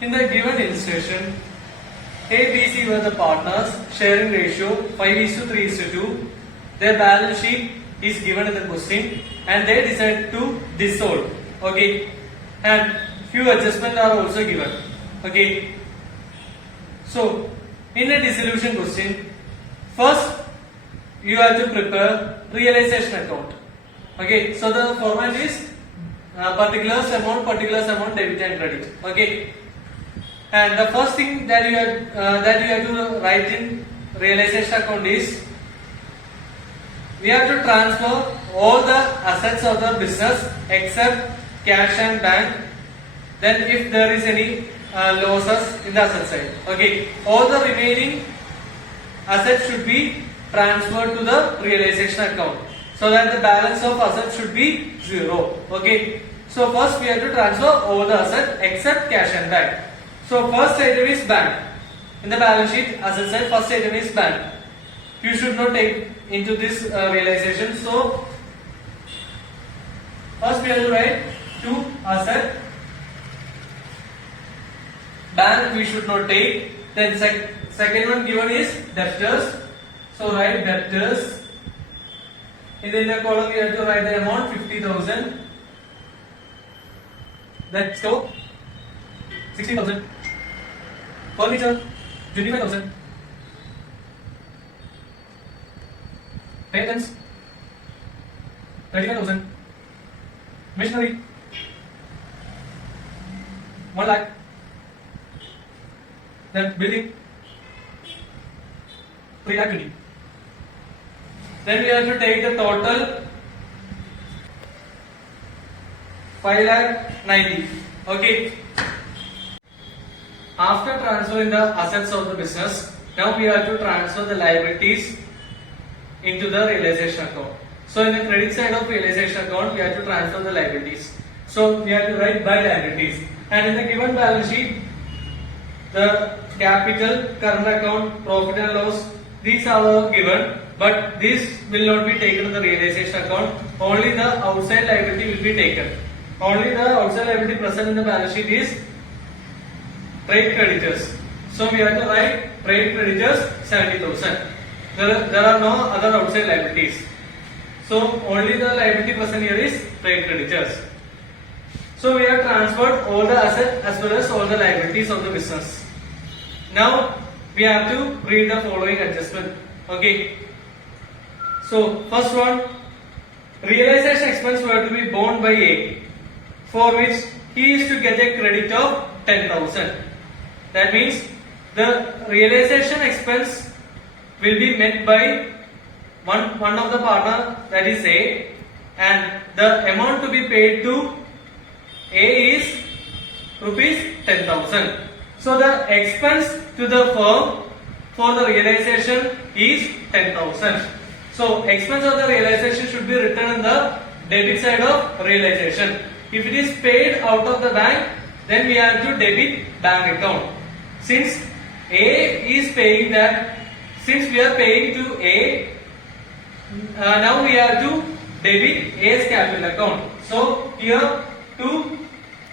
In the given illustration, A, B, C were the partners, sharing ratio 5:3:2. Their balance sheet is given in the question, and they decide to dissolve. Okay, and few adjustments are also given. Okay, so in a dissolution question, first you have to prepare realization account. Okay, so the format is particulars amount, debit and credit. Okay, and the first thing that you have to write in realization account is we have to transfer all the assets of the business except cash and bank. Then if there is any losses in the asset side, okay, all the remaining assets should be transferred to the realization account, so that the balance of assets should be 0. Okay, so first we have to transfer all the assets except cash and bank. So first item is bank. In the balance sheet asset side, first item is bank. You should not take into this realization. So first we have to write to asset. Bank we should not take. Then second one given is debtors. So write debtors. In the inner column you have to write the amount 50,000. Let's go. 60,000. Furniture 25,000. Patents 35,000. Machinery 1 lakh. Then building 3 lakh 20. Then we have to take the total 5 lakh 90. Okay. After transferring the assets of the business, now we have to transfer the liabilities into the realization account. So in the credit side of realization account, we have to transfer the liabilities. So we have to write by liabilities. And in the given balance sheet, the capital, current account, profit and loss, these are all given, but this will not be taken to the realization account. Only the outside liability will be taken. Only the outside liability present in the balance sheet is trade creditors. So we have to write trade creditors 70,000. There are no other outside liabilities. So only the liability present here is trade creditors. So we have transferred all the assets as well as all the liabilities of the business. Now we have to read the following adjustment. Okay. So first one, realization expense were to be borne by A, for which he is to get a credit of 10,000. That means the realization expense will be met by one of the partner, that is A, and the amount to be paid to A is rupees 10,000. So the expense to the firm for the realization is 10,000. So expense of the realization should be written on the debit side of realization. If it is paid out of the bank, then we have to debit bank account. Since A is paying that, since we are paying to A, now we have to debit A's capital account. So here to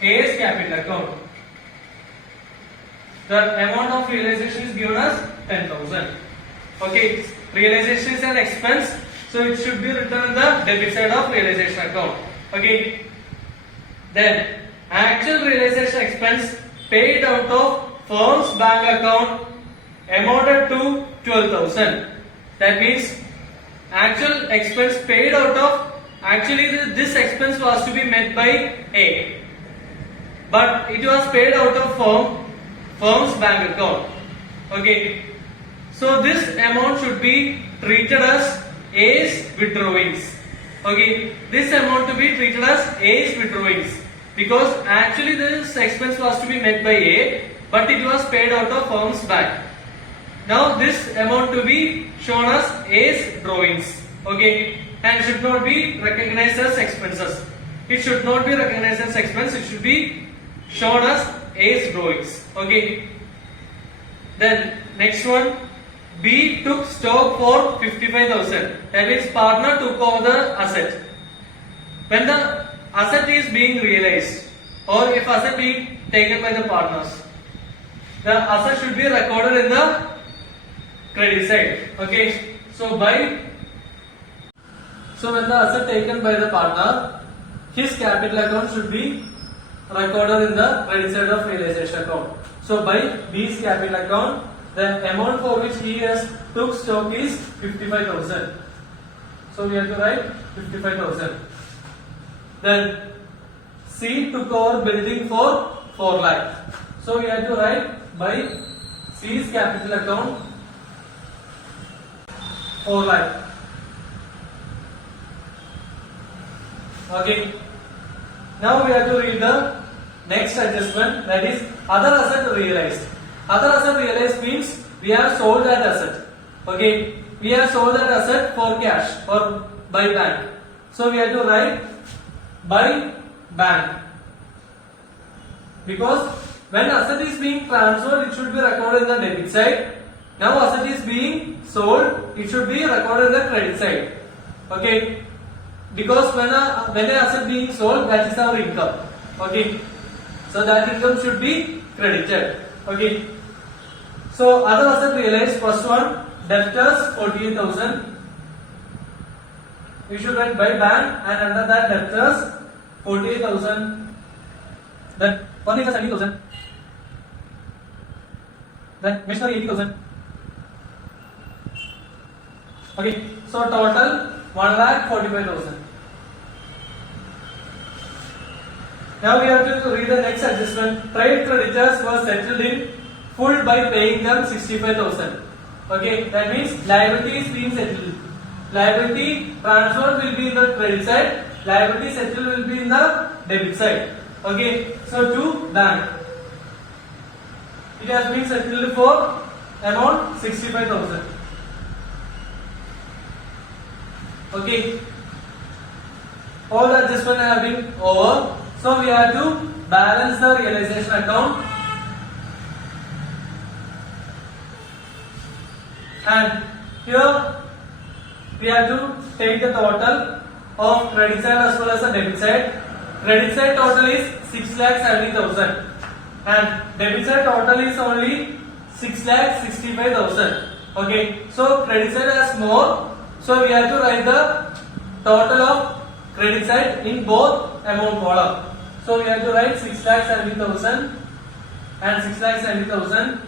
A's capital account. The amount of realization is given as 10,000. Okay, realization is an expense, so it should be written on the debit side of realization account. Okay. Then actual realization expense paid out of firm's bank account amounted to 12,000. That means actual expense paid out of, actually this expense was to be met by A, but it was paid out of firm's bank account. Okay, so this amount should be treated as A's withdrawings. Okay, this amount to be treated as A's withdrawings, because actually this expense was to be met by A, but it was paid out of firm's bank. Now this amount to be shown as A's drawings. Okay, and should not be recognized as expenses. It should not be recognized as expense. It should be shown as A's drawings. Okay. Then next one, B took stock for 55,000. That means partner took over the asset. When the asset is being realized, or if asset being taken by the partners, the asset should be recorded in the credit side. Okay. So when the asset taken by the partner, his capital account should be recorded in the credit side of realization account. So by B's capital account, the amount for which he has took stock is 55,000. So we have to write 55,000. Then C took over building for 4 lakh. So we have to write by C's capital account 4 lakh. Okay. Now we have to read the next adjustment, that is other asset realized. Other asset realized means we have sold that asset. Okay. We have sold that asset for cash or by bank. So we have to write by bank. Because when asset is being transferred, it should be recorded in the debit side. Now asset is being sold, it should be recorded in the credit side. Okay. Because when an asset being sold, that is our income. Okay. So that income should be credited. Okay. So other asset realized, first one, debtors 48,000. We should write by bank, and under that debtors 48,000. Then furniture 70,000. Then machinery 80,000. Okay. So total 1,45,000. Now we have to read the next adjustment. Trade creditors were settled in full by paying them 65,000. Okay, that means liability is being settled. Liability transferred will be in the credit side. Liability settled will be in the debit side. Okay, so to bank. It has been settled for amount 65,000. Okay. All the adjustment have been over. So we have to balance the realization account, and here we have to take the total of credit side as well as the debit side. Credit side total is 6,70,000 and debit side total is only 6,65,000. Okay, so credit side has more, so we have to write the total of credit side in both amount column. So we have to write 6,70,000 and 6,70,000,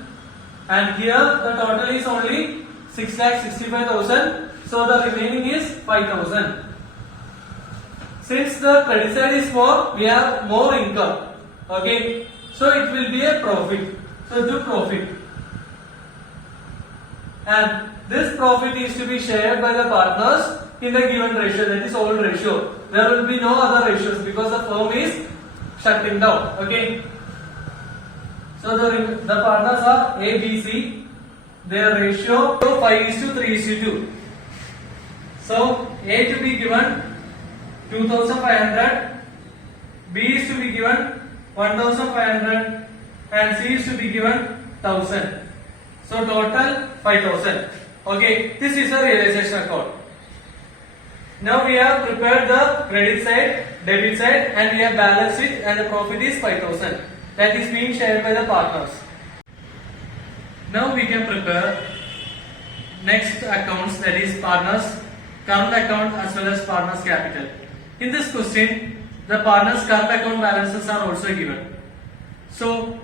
and here the total is only 6,65,000. So the remaining is 5,000. Since the credit side is more, we have more income. Okay, so it will be a profit. So do profit, and this profit is to be shared by the partners in the given ratio, that is old ratio. There will be no other ratios because the firm is shutting down. Okay. So the partners are A, B, C. Their ratio 5:3:2. So A to be given 2,500, B is to be given 1,500, and C is to be given 1,000. So total 5,000. Okay, this is a realization account. Now we have prepared the credit side, debit side, and we have balanced it, and the profit is 5,000. That is being shared by the partners. Now we can prepare next accounts, that is partners current account as well as partners capital. In this question, the partners current account balances are also given. So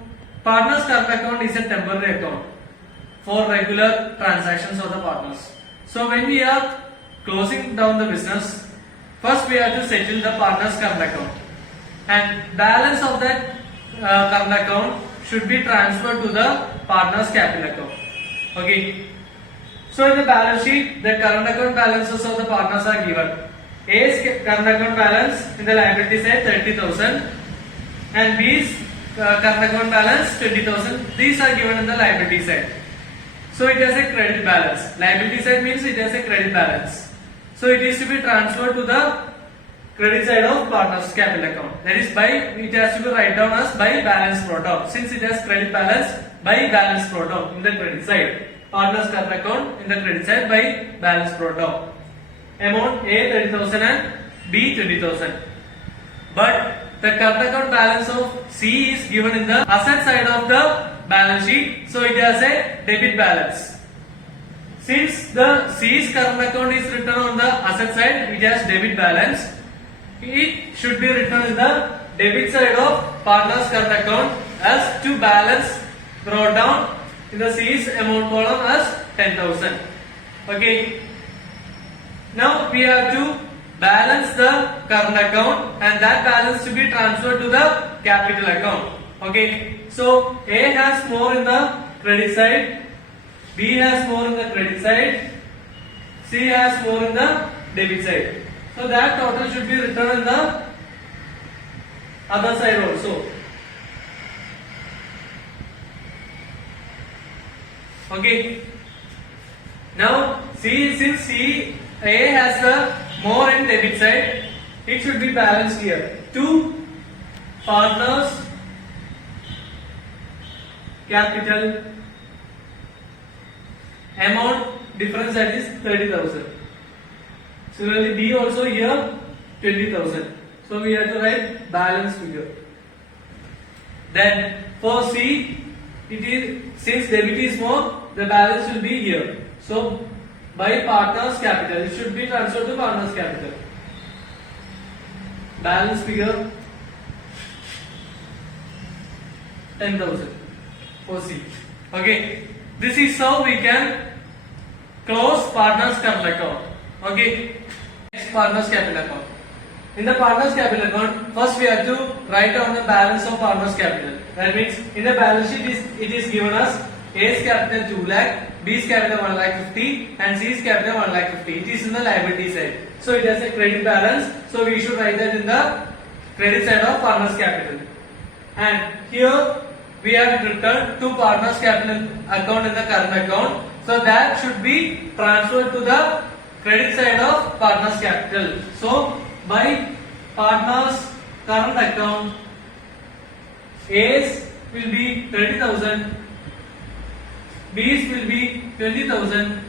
partners current account is a temporary account for regular transactions of the partners. So when we are closing down the business, first we have to settle the partners current account, and balance of that current account should be transferred to the partners capital account. Okay. So in the balance sheet, the current account balances of the partners are given. A's current account balance in the liability side 30,000, and B's current account balance 20,000. These are given in the liability side. So it has a credit balance. Liability side means it has a credit balance. So it is to be transferred to the credit side of partners capital account. That is by, it has to be write down as by balance brought down. Since it has credit balance, by balance brought down in the credit side. Partners current account in the credit side by balance brought down. Amount A 30,000 and B 20,000. But the current account balance of C is given in the asset side of the balance sheet. So it has a debit balance. Since the C's current account is written on the asset side, it has debit balance. It should be written in the debit side of partner's current account as to balance brought down in the C's amount column as 10,000. Okay. Now we have to balance the current account and that balance to be transferred to the capital account. Okay. So A has more in the credit side, B has more in the credit side, C has more in the debit side. So that total should be written in the other side also. Okay. Now since A has the more in debit side, it should be balanced here. Two partners capital amount difference, that is 30,000. Similarly B also here 20,000. So we have to write balance figure. Then for C, it is, since debit is more, the balance will be here. So by partners capital, it should be transferred to partners capital. Balance figure 10,000 for C. Okay, this is how we can close partners current account. Okay, next partners capital account. In the partners capital account, first we have to write down the balance of partners capital. That means in the balance sheet it is given as A's capital 2 lakh, B's capital 1 lakh 50 and C's capital 1 lakh 50. It is in the liability side. So it has a credit balance. So we should write that in the credit side of partners capital. And here we have written two partners capital account in the current account. So that should be transferred to the credit side of partners capital. So by partners current account, A's will be 30,000, B's will be 20,000.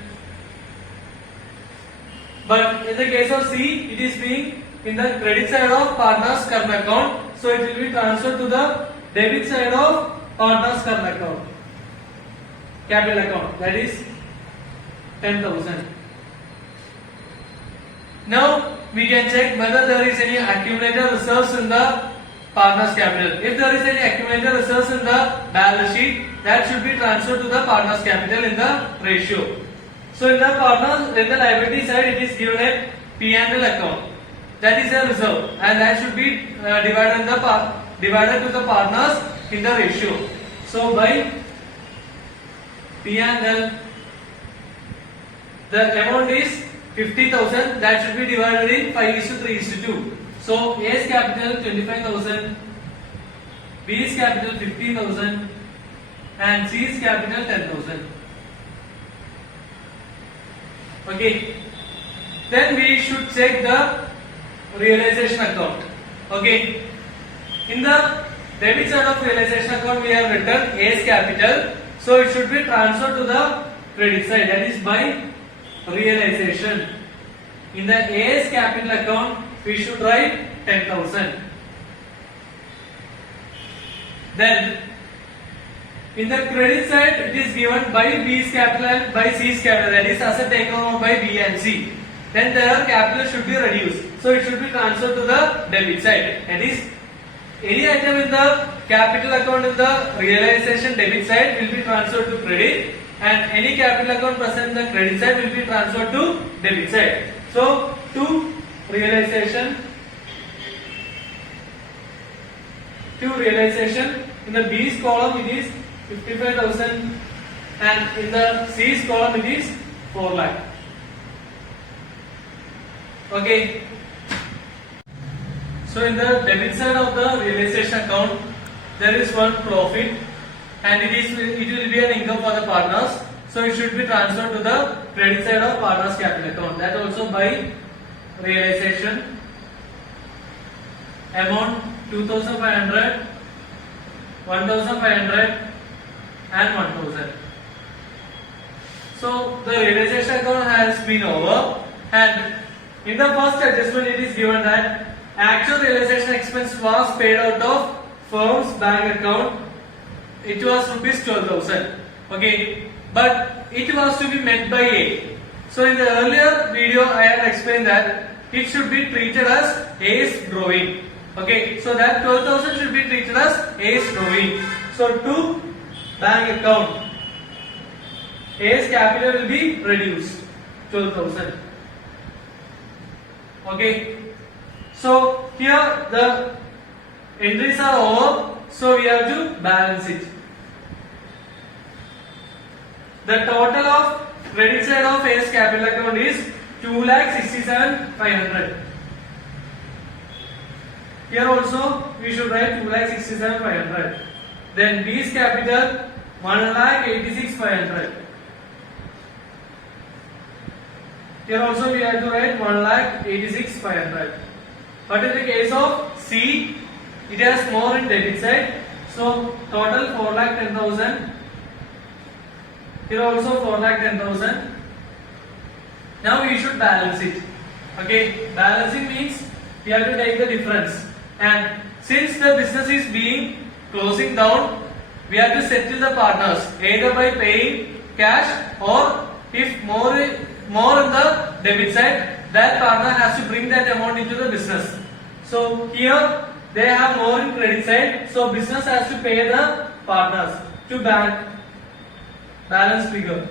But in the case of C, it is being in the credit side of partners current account. So it will be transferred to the debit side of partners current account, capital account, that is 10,000. Now we can check whether there is any accumulated reserves in the partners capital. If there is any accumulated reserves in the balance sheet, that should be transferred to the partners capital in the ratio. So in the partners, in the liability side, it is given a P&L account. That is a reserve, and that should be divided to the partners in the ratio. So by P&L, the amount is 50,000. That should be divided in 5:3:2. So A's capital 25,000, B's capital 15,000, and C's capital 10,000. Okay. Then we should check the realization account. Okay. In the debit side of realization account, we have written A's capital. So it should be transferred to the credit side. That is by realization. In the A's capital account, we should write 10,000. Then in the credit side, it is given by B's capital and by C's capital. That is asset taken over by B and C. Then their capital should be reduced. So it should be transferred to the debit side. That is, any item in the capital account in the realization debit side will be transferred to credit, and any capital account present in the credit side will be transferred to debit side. So to realization in the B's column it is 55,000 and in the C's column it is 4 lakh. Okay. So in the debit side of the realization account, there is one profit, and it will be an income for the partners. So it should be transferred to the credit side of partners capital account. That also by realization amount 2,500, 1,500 and 1,000. So the realization account has been over, and in the first adjustment it is given that actual realization expense was paid out of firm's bank account. It was rupees 12,000. Okay, but it was to be met by A. So in the earlier video, I had explained that it should be treated as A's drawing. Okay, so that 12,000 should be treated as A's drawing. So to bank account, A's capital will be reduced 12,000. Okay, so here the entries are over, so we have to balance it. The total of credit side of A's capital account is 2,67,500. Here also we should write 2,67,500. Then B's capital 1,86,500. Here also we have to write 1,86,500. But in the case of C, it has more in debit side. So total 4,10,000. Here also 4,10,000. Now we should balance it. Okay, balancing means we have to take the difference. And since the business is being closing down, we have to settle the partners either by paying cash, or if more on the debit side, that partner has to bring that amount into the business. So here they have more in credit side, so business has to pay the partners to balance figure.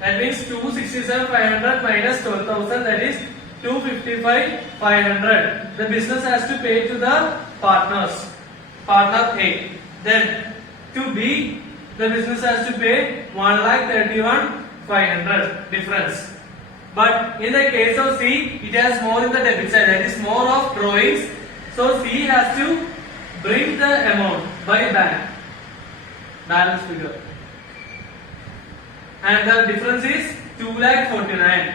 That means 267,500 minus 12,000, that is 255,500. The business has to pay to the partners, partner A. Then to B, the business has to pay 1,31,500 difference. But in the case of C, it has more in the debit side, that is more of drawings. So C has to bring the amount by bank, balance figure. And the difference is 2,49,000.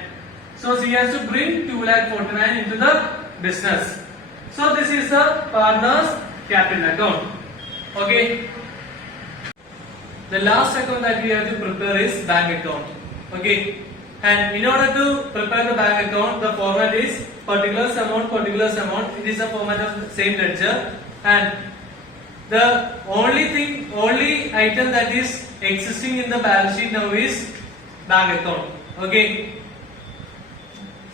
So C has to bring 2,49,000 into the business. So this is the partner's capital account. Okay. The last account that we have to prepare is bank account. Okay. And in order to prepare the bank account, the format is particulars amount, particulars amount. It is a format of the same ledger. And the only item that is existing in the balance sheet now is bank account. Okay.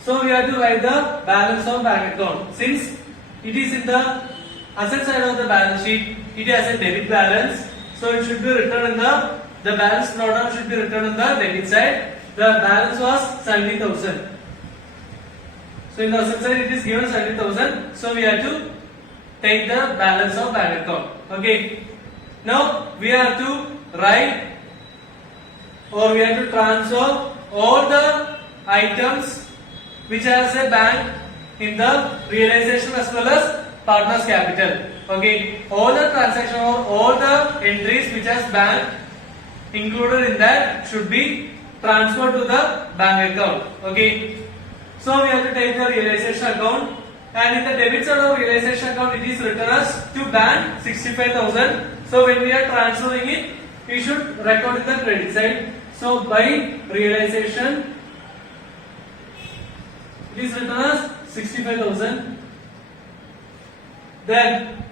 So we have to write the balance of bank account. Since it is in the asset side of the balance sheet, it has a debit balance. So it should be written in the balance drawdown should be written on the debit side. The balance was 70,000. So in the asset side it is given 70,000. So we have to take the balance of bank account. Okay. Now we have to write, or we have to transfer all the items which has a bank in the realization as well as partner's capital. Okay, all the transaction or all the entries which has bank included in that should be transferred to the bank account. Okay, so we have to take the realization account, and in the debit side of realization account it is written as to bank 65,000. So when we are transferring it, we should record in the credit side. So by realization it is written as 65,000. Then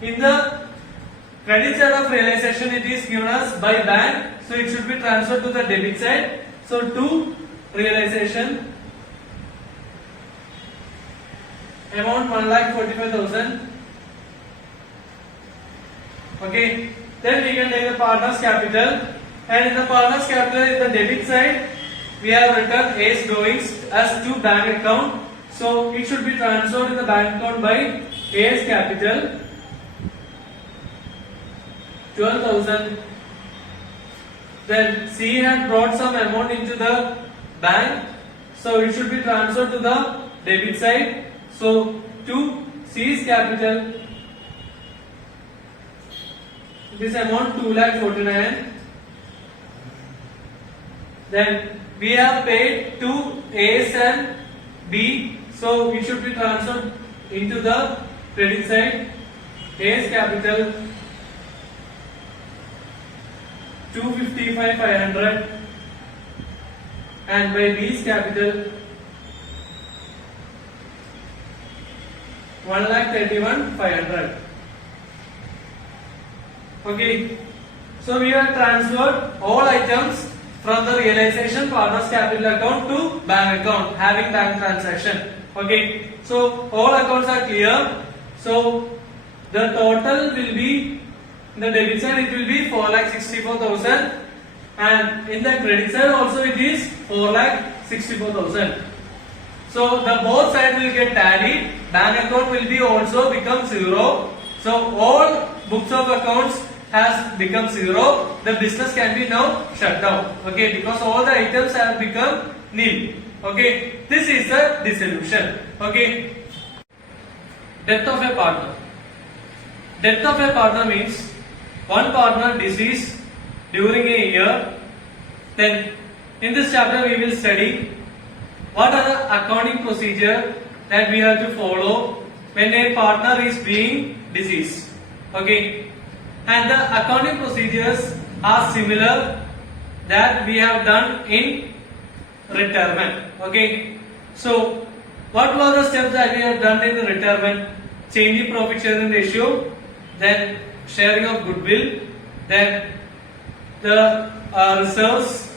in the credit side of realization it is given as by bank, so it should be transferred to the debit side. So to realization amount 1,45,000. Okay, then we can take the partner's capital, and in the partner's capital in the debit side we have written A's drawings as to bank account. So it should be transferred in the bank account by A's capital 12,000. Then C had brought some amount into the bank, so it should be transferred to the debit side. So to C's capital, this amount 2,49,000. Then we have paid to A's and B, so it should be transferred into the credit side. A's capital 255,500, and by B's capital 1,31,500. Okay. So we have transferred all items from the realization partners capital account to bank account having bank transaction. Okay. So all accounts are clear. So the total will be, in the debit side it will be 4,64,000 and in the credit side also it is 4,64,000. So the both sides will get tallied. Bank account will be also become zero. So all books of accounts has become zero. The business can be now shut down. Okay, because all the items have become nil. Okay, this is the dissolution. Okay, death of a partner. Death of a partner means one partner deceased during a year. Then in this chapter we will study what are the accounting procedure that we have to follow when a partner is being deceased. Okay, and the accounting procedures are similar that we have done in retirement. Okay, so what were the steps that we have done in the retirement? Changing profit sharing ratio, then sharing of goodwill, then the reserves,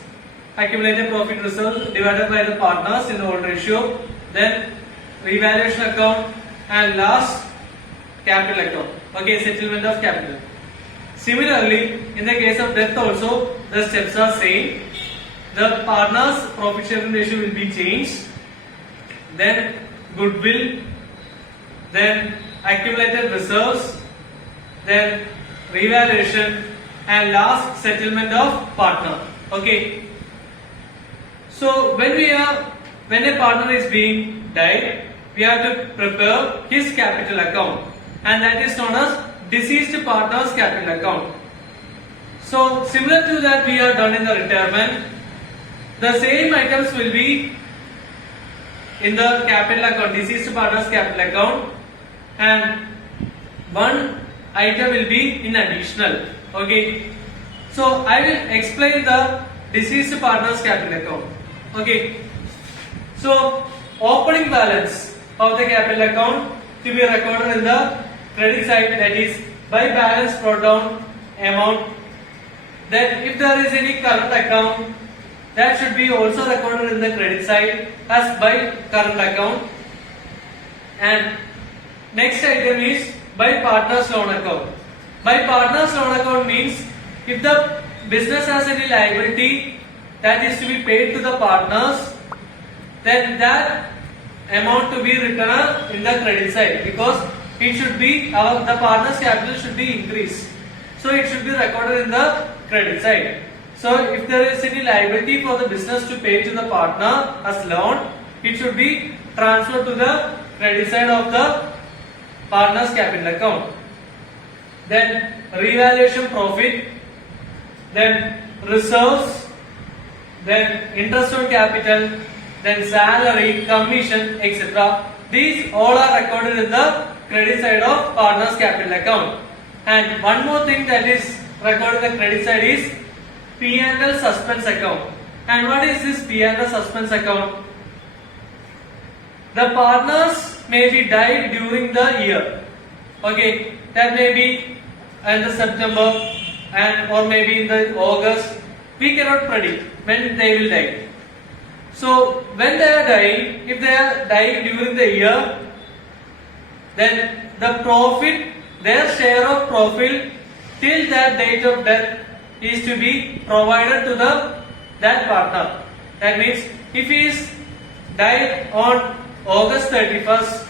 accumulated profit reserve divided by the partners in the old ratio, then revaluation account, and last capital account. Okay, settlement of capital. Similarly, in the case of death also the steps are same. The partners profit sharing ratio will be changed, then goodwill, then accumulated reserves, then revaluation, and last settlement of partner. Okay. So when a partner is being died, we have to prepare his capital account, and that is known as deceased partner's capital account. So similar to that we have done in the retirement, the same items will be in the capital account, deceased partner's capital account, and one item will be in additional. Okay, so I will explain the deceased partner's capital account. Okay, so opening balance of the capital account to be recorded in the credit side, that is by balance brought down amount. Then if there is any current account, that should be also recorded in the credit side as by current account. And next item is by partners loan account. By partners loan account means if the business has any liability that is to be paid to the partners, then that amount to be written in the credit side, because it should be the partner's capital should be increased. So it should be recorded in the credit side. So if there is any liability for the business to pay to the partner as loan, it should be transferred to the credit side of the partner's capital account. Then revaluation profit, then reserves, then interest on capital, then salary, commission, etc. These all are recorded in the credit side of partner's capital account. And one more thing that is recorded in the credit side is P&L suspense account. And what is this P&L suspense account? The partners may be died during the year. Okay, that may be in the September and or maybe in the August. We cannot predict when they will die. So when they are dying, if they are dying during the year, then the profit, their share of profit till that date of death is to be provided to that partner. That means if he is died on August 31st,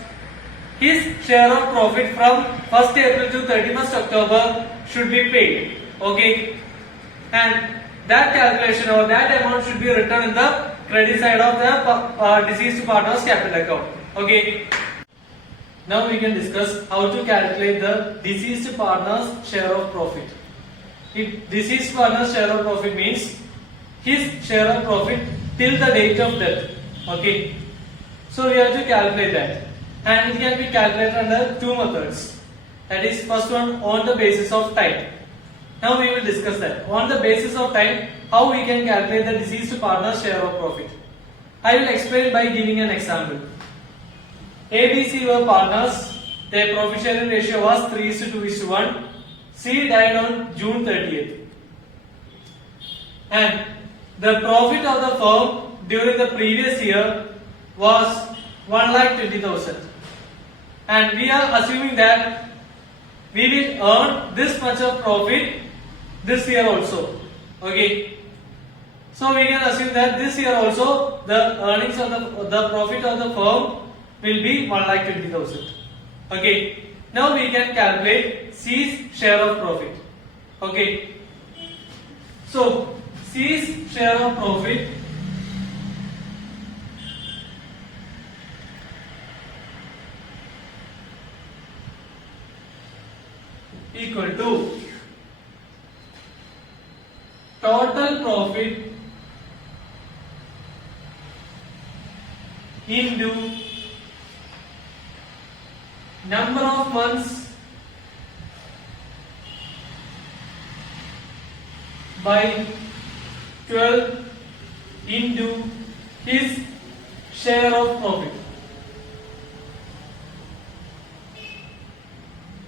his share of profit from 1st April to 31st October should be paid. Okay, and that calculation or that amount should be written in the credit side of the deceased partner's capital account. Okay. Now we can discuss how to calculate the deceased partner's share of profit. If deceased partner's share of profit means his share of profit till the date of death. Okay. So we have to calculate that, and it can be calculated under two methods. That is, first one on the basis of time. Now we will discuss that. On the basis of time, how we can calculate the deceased partner's share of profit. I will explain by giving an example. ABC were partners their profit sharing ratio was 3:2:1. C died on June 30th. And the profit of the firm during the previous year was 1,20,000. And we are assuming that we will earn this much of profit this year also. Okay. So we can assume that this year also the earnings of the profit of the firm will be 1,20,000. Okay. Now we can calculate C's share of profit. Okay. So C's share of profit equal to total profit into number of months by 12 into his share of profit.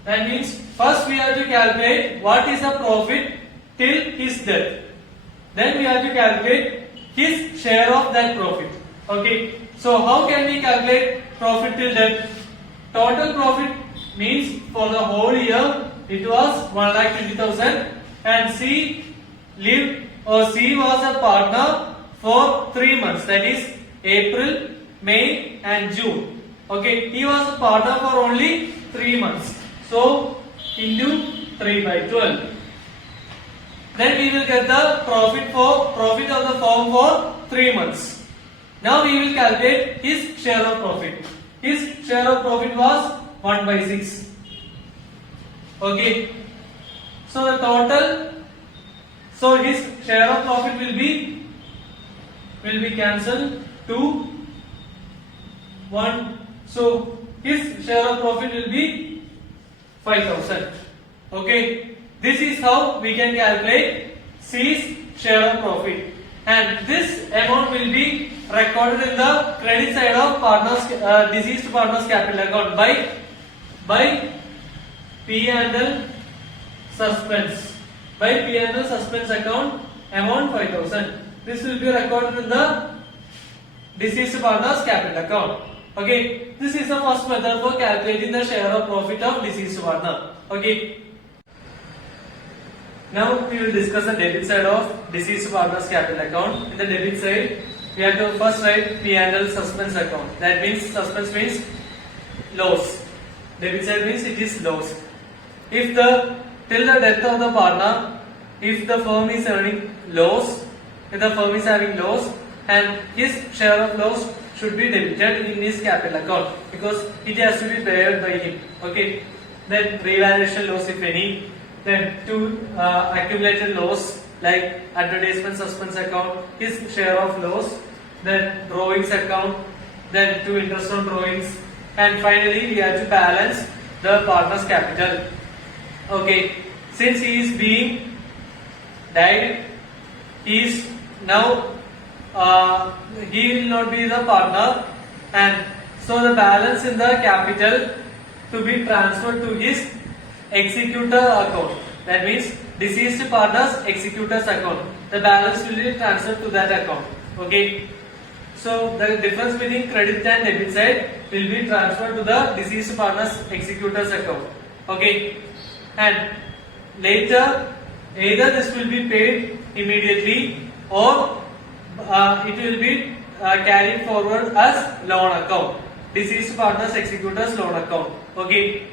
That means first we have to calculate what is the profit till his death. Then we have to calculate his share of that profit. Okay. So how can we calculate profit till death? Total profit means for the whole year it was 1,20,000 and C was a partner for 3 months, that is April, May and June. Okay, he was a partner for only 3 months. So into 3/12. Then we will get the profit of the firm for 3 months. Now we will calculate his share of profit. His share of profit was 1/6. Okay. So the total, so his share of profit will be cancelled to 1. So his share of profit will be 5,000. Okay. This is how we can calculate C's share of profit. And this amount will be recorded in the credit side of deceased partner's capital account by P&L suspense. By P&L suspense account, amount 5,000. This will be recorded in the deceased partner's capital account. Okay, this is the first method for calculating the share of profit of deceased partner. Okay. Now we will discuss the debit side of deceased partner's capital account. In the debit side, we have to first write P&L suspense account. That means suspense means loss. Debit side means it is loss. If till the death of the partner, if the firm is earning loss, if the firm is having loss, and his share of loss should be debited in his capital account because it has to be paid by him. Okay. Then revaluation loss if any. Then accumulated loss like advertisement suspense account, his share of loss. Then drawings account. Then interest on drawings. And finally we have to balance the partner's capital. Okay. Since he is being died, he is now he will not be the partner, and so the balance in the capital to be transferred to his executor account. That means deceased partner's executor's account. The balance will be transferred to that account. Okay. So the difference between credit and debit side will be transferred to the deceased partner's executor's account. Okay. And later either this will be paid immediately or it will be carried forward as loan account. Deceased partner's executor's loan account. Okay.